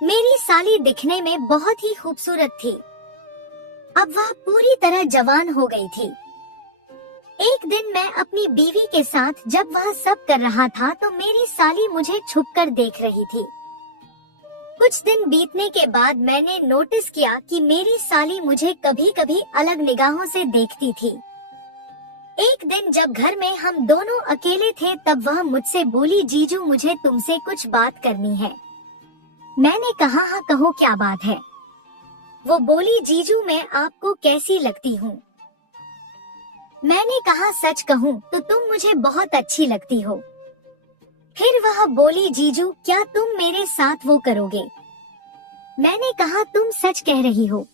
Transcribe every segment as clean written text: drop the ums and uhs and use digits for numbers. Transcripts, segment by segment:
मेरी साली दिखने में बहुत ही खूबसूरत थी। अब वह पूरी तरह जवान हो गई थी। एक दिन मैं अपनी बीवी के साथ जब वह सब कर रहा था तो मेरी साली मुझे छुपकर देख रही थी। कुछ दिन बीतने के बाद मैंने नोटिस किया कि मेरी साली मुझे कभी कभी अलग निगाहों से देखती थी। एक दिन जब घर में हम दोनों अकेले थे तब वह मुझसे बोली, जीजू मुझे तुमसे कुछ बात करनी है। मैंने कहा, हाँ कहो क्या बात है। वो बोली, जीजू मैं आपको कैसी लगती हूँ? मैंने कहा, सच कहूँ तो तुम मुझे बहुत अच्छी लगती हो। फिर वह बोली, जीजू क्या तुम मेरे साथ वो करोगे? मैंने कहा, तुम सच कह रही हो?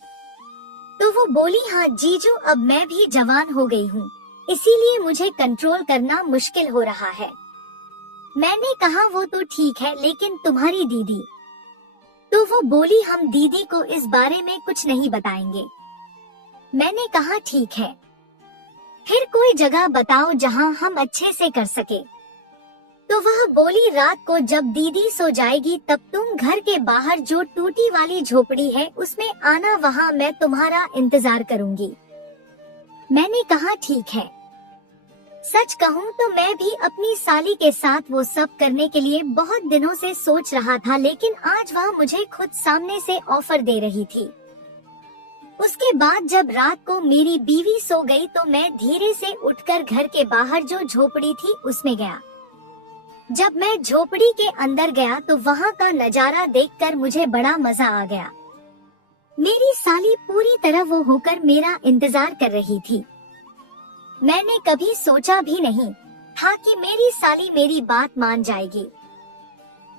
तो वो बोली, हाँ जीजू अब मैं भी जवान हो गई हूँ, इसीलिए मुझे कंट्रोल करना मुश्किल हो रहा है। मैंने कहा, वो तो ठीक है लेकिन तुम्हारी दीदी? तो वो बोली, हम दीदी को इस बारे में कुछ नहीं बताएंगे। मैंने कहा, ठीक है। फिर कोई जगह बताओ जहां हम अच्छे से कर सके। तो वह बोली, रात को जब दीदी सो जाएगी तब तुम घर के बाहर जो टूटी वाली झोपड़ी है उसमें आना, वहां मैं तुम्हारा इंतजार करूंगी। मैंने कहा, ठीक है। सच कहूँ तो मैं भी अपनी साली के साथ वो सब करने के लिए बहुत दिनों से सोच रहा था, लेकिन आज वह मुझे खुद सामने से ऑफर दे रही थी। उसके बाद जब रात को मेरी बीवी सो गई तो मैं धीरे से उठकर घर के बाहर जो झोपड़ी थी उसमें गया। जब मैं झोपड़ी के अंदर गया तो वहाँ का नजारा देखकर मुझे बड़ा मजा आ गया। मेरी साली पूरी तरह वो होकर मेरा इंतजार कर रही थी। मैंने कभी सोचा भी नहीं था कि मेरी साली मेरी बात मान जाएगी।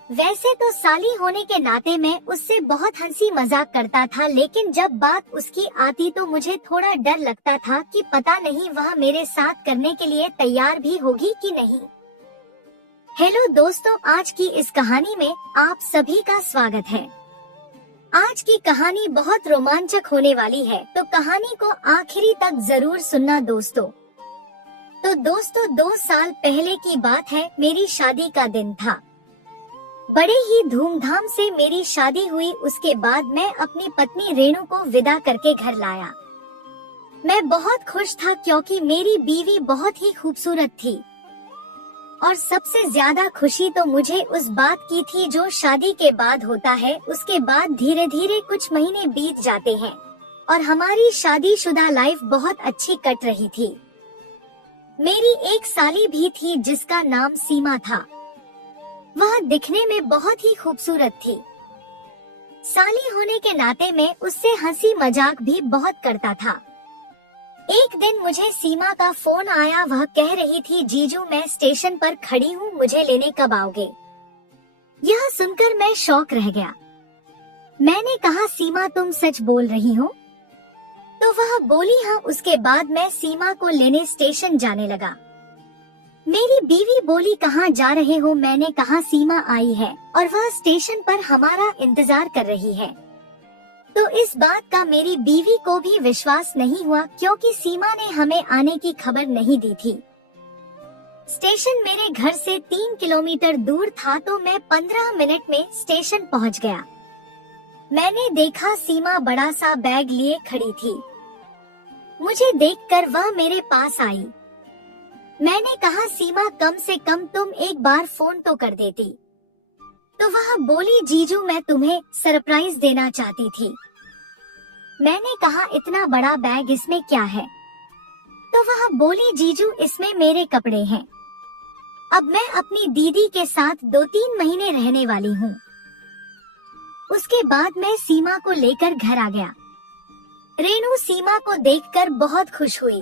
वैसे तो साली होने के नाते मैं उससे बहुत हंसी मजाक करता था, लेकिन जब बात उसकी आती तो मुझे थोड़ा डर लगता था कि पता नहीं वह मेरे साथ करने के लिए तैयार भी होगी कि नहीं। हेलो दोस्तों, आज की इस कहानी में आप सभी का स्वागत है। आज की कहानी बहुत रोमांचक होने वाली है, तो कहानी को आखिरी तक जरूर सुनना दोस्तों। तो दोस्तों 2 साल पहले की बात है, मेरी शादी का दिन था। बड़े ही धूमधाम से मेरी शादी हुई। उसके बाद मैं अपनी पत्नी रेणु को विदा करके घर लाया। मैं बहुत खुश था क्योंकि मेरी बीवी बहुत ही खूबसूरत थी। और सबसे ज्यादा खुशी तो मुझे उस बात की थी जो शादी के बाद होता है। उसके बाद धीरे धीरे कुछ महीने बीत जाते हैं और हमारी शादीशुदा लाइफ बहुत अच्छी कट रही थी। मेरी एक साली भी थी जिसका नाम सीमा था। वह दिखने में बहुत ही खूबसूरत थी। साली होने के नाते मैं उससे हंसी मजाक भी बहुत करता था। एक दिन मुझे सीमा का फोन आया। वह कह रही थी, जीजू मैं स्टेशन पर खड़ी हूँ, मुझे लेने कब आओगे? यह सुनकर मैं शॉक रह गया। मैंने कहा, सीमा तुम सच बोल रही हो? तो वह बोली, हाँ। उसके बाद मैं सीमा को लेने स्टेशन जाने लगा। मेरी बीवी बोली, कहाँ जा रहे हो? मैंने कहा, सीमा आई है और वह स्टेशन पर हमारा इंतजार कर रही है। तो इस बात का मेरी बीवी को भी विश्वास नहीं हुआ क्योंकि सीमा ने हमें आने की खबर नहीं दी थी। स्टेशन मेरे घर से 3 किलोमीटर दूर था, तो मैं 15 मिनट में स्टेशन पहुंच गया। मैंने देखा सीमा बड़ा सा बैग लिए खड़ी थी। मुझे देखकर वह मेरे पास आई। मैंने कहा, सीमा कम से कम तुम एक बार फोन तो कर देती। तो वह बोली, जीजू मैं तुम्हें सरप्राइज देना चाहती थी। मैंने कहा, इतना बड़ा बैग, इसमें क्या है? तो वह बोली, जीजू इसमें मेरे कपड़े हैं। अब मैं अपनी दीदी के साथ 2-3 महीने रहने वाली हूँ। उसके बाद मैं सीमा को लेकर घर आ गया। रेणु सीमा को देखकर बहुत खुश हुई।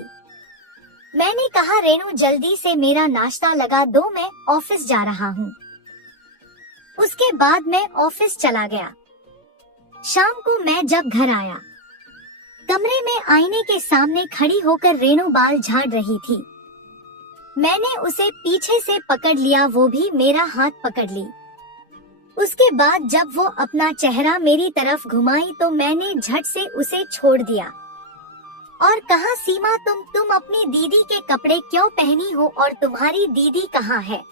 मैंने कहा, रेणु जल्दी से मेरा नाश्ता लगा दो, मैं ऑफिस जा रहा हूँ। उसके बाद मैं ऑफिस चला गया। शाम को मैं जब घर आया, कमरे में आईने के सामने खड़ी होकर रेणु बाल झाड़ रही थी। मैंने उसे पीछे से पकड़ लिया, वो भी मेरा हाथ पकड़ ली। उसके बाद जब वो अपना चेहरा मेरी तरफ घुमाई तो मैंने झट से उसे छोड़ दिया और कहा, सीमा तुम अपनी दीदी के कपड़े क्यों पहनी हो और तुम्हारी दीदी कहाँ है?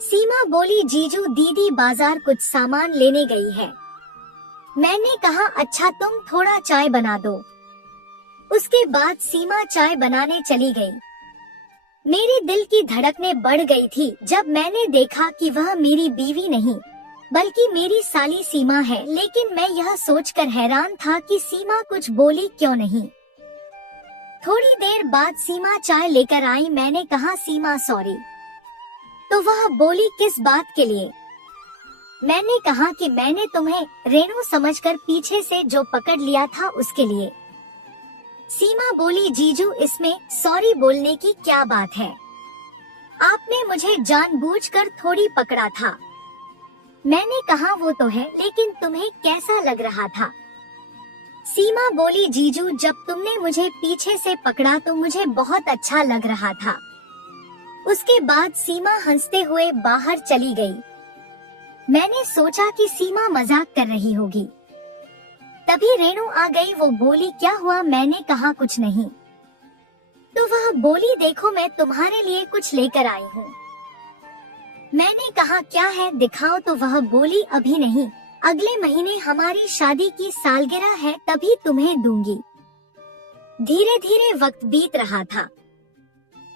सीमा बोली, जीजू दीदी बाजार कुछ सामान लेने गई है। मैंने कहा अच्छा तुम थोड़ा चाय बना दो। उसके बाद सीमा चाय बनाने चली गई। मेरे दिल की धड़कनें बढ़ गई थी जब मैंने देखा कि वह मेरी बीवी नहीं बल्कि मेरी साली सीमा है, लेकिन मैं यह सोचकर हैरान था कि सीमा कुछ बोली क्यों नहीं। थोड़ी देर बाद सीमा चाय लेकर आई। मैंने कहा सीमा सॉरी। तो वह बोली किस बात के लिए? मैंने कहा कि मैंने तुम्हें रेणु समझकर पीछे से जो पकड़ लिया था उसके लिए। सीमा बोली जीजू इसमें सॉरी बोलने की क्या बात है, आपने मुझे जानबूझकर थोड़ी पकड़ा था। मैंने कहा वो तो है, लेकिन तुम्हें कैसा लग रहा था? सीमा बोली जीजू जब तुमने मुझे पीछे से पकड़ा तो मुझे बहुत अच्छा लग रहा था। उसके बाद सीमा हंसते हुए बाहर चली गई। मैंने सोचा कि सीमा मजाक कर रही होगी। तभी रेणु आ गई। वो बोली क्या हुआ? मैंने कहा कुछ नहीं। तो वह बोली देखो मैं तुम्हारे लिए कुछ लेकर आई हूँ। मैंने कहा क्या है दिखाओ। तो वह बोली अभी नहीं, अगले महीने हमारी शादी की सालगिरह है तभी तुम्हें दूंगी। धीरे धीरे वक्त बीत रहा था।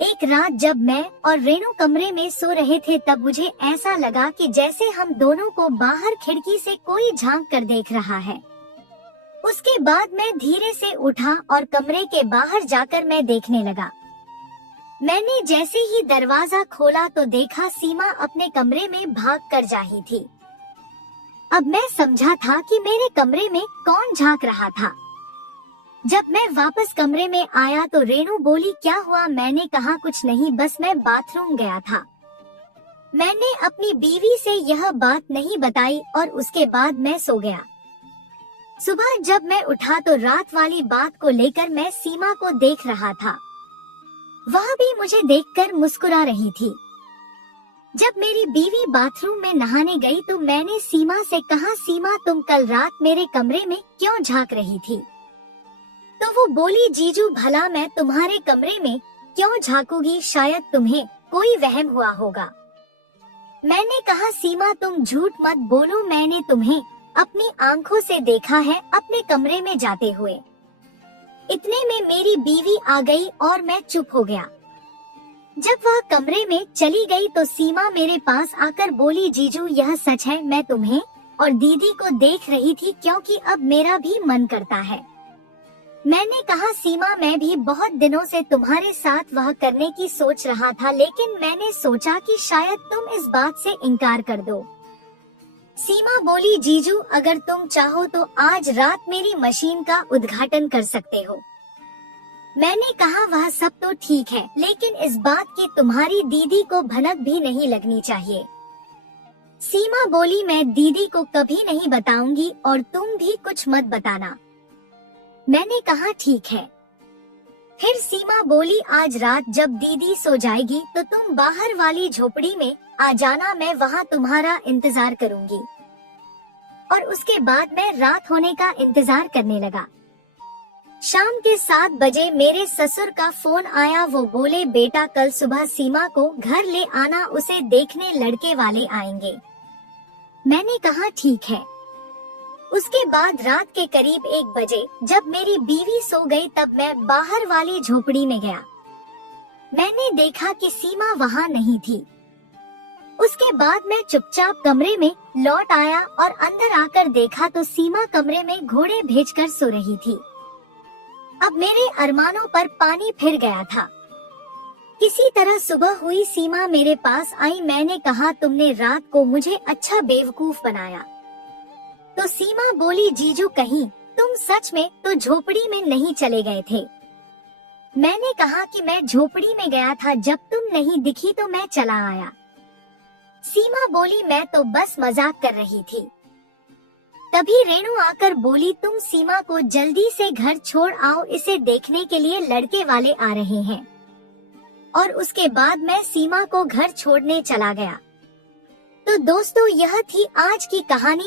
एक रात जब मैं और रेणु कमरे में सो रहे थे तब मुझे ऐसा लगा कि जैसे हम दोनों को बाहर खिड़की से कोई झांक कर देख रहा है। उसके बाद मैं धीरे से उठा और कमरे के बाहर जाकर मैं देखने लगा। मैंने जैसे ही दरवाजा खोला तो देखा सीमा अपने कमरे में भाग कर जा रही थी। अब मैं समझा था कि मेरे कमरे में कौन झांक रहा था। जब मैं वापस कमरे में आया तो रेणु बोली क्या हुआ? मैंने कहा कुछ नहीं, बस मैं बाथरूम गया था। मैंने अपनी बीवी से यह बात नहीं बताई और उसके बाद मैं सो गया। सुबह जब मैं उठा तो रात वाली बात को लेकर मैं सीमा को देख रहा था। वह भी मुझे देखकर मुस्कुरा रही थी। जब मेरी बीवी बाथरूम में नहाने गई तो मैंने सीमा से कहा सीमा तुम कल रात मेरे कमरे में क्यों झांक रही थी? तो वो बोली जीजू भला मैं तुम्हारे कमरे में क्यों झांकूंगी, शायद तुम्हें कोई वहम हुआ होगा। मैंने कहा सीमा तुम झूठ मत बोलो, मैंने तुम्हें अपनी आंखों से देखा है अपने कमरे में जाते हुए। इतने में मेरी बीवी आ गई और मैं चुप हो गया। जब वह कमरे में चली गई तो सीमा मेरे पास आकर बोली जीजू यह सच है, मैं तुम्हें और दीदी को देख रही थी क्योंकि अब मेरा भी मन करता है। मैंने कहा सीमा मैं भी बहुत दिनों से तुम्हारे साथ वह करने की सोच रहा था, लेकिन मैंने सोचा कि शायद तुम इस बात से इनकार कर दो। सीमा बोली जीजू अगर तुम चाहो तो आज रात मेरी मशीन का उद्घाटन कर सकते हो। मैंने कहा वह सब तो ठीक है, लेकिन इस बात की तुम्हारी दीदी को भनक भी नहीं लगनी चाहिए। सीमा बोली मैं दीदी को कभी नहीं बताऊंगी और तुम भी कुछ मत बताना। मैंने कहा ठीक है। फिर सीमा बोली आज रात जब दीदी सो जाएगी तो तुम बाहर वाली झोपड़ी में आ जाना, मैं वहाँ तुम्हारा इंतजार करूंगी। और उसके बाद मैं रात होने का इंतजार करने लगा। शाम के 7 बजे मेरे ससुर का फोन आया। वो बोले बेटा कल सुबह सीमा को घर ले आना, उसे देखने लड़के वाले आएंगे। मैंने कहा ठीक है। उसके बाद रात के करीब 1 बजे जब मेरी बीवी सो गई तब मैं बाहर वाली झोपड़ी में गया। मैंने देखा कि सीमा वहाँ नहीं थी। उसके बाद मैं चुपचाप कमरे में लौट आया और अंदर आकर देखा तो सीमा कमरे में घोड़े भेजकर सो रही थी। अब मेरे अरमानों पर पानी फिर गया था। किसी तरह सुबह हुई, सीमा मेरे पास आई। मैंने कहा तुमने रात को मुझे अच्छा बेवकूफ बनाया। तो सीमा बोली जीजू कहीं तुम सच में तो झोपड़ी में नहीं चले गए थे? मैंने कहा कि मैं झोपड़ी में गया था, जब तुम नहीं दिखी तो मैं चला आया। सीमा बोली मैं तो बस मजाक कर रही थी। तभी रेणु आकर बोली तुम सीमा को जल्दी से घर छोड़ आओ, इसे देखने के लिए लड़के वाले आ रहे हैं। और उसके बाद मैं सीमा को घर छोड़ने चला गया। तो दोस्तों यह थी आज की कहानी।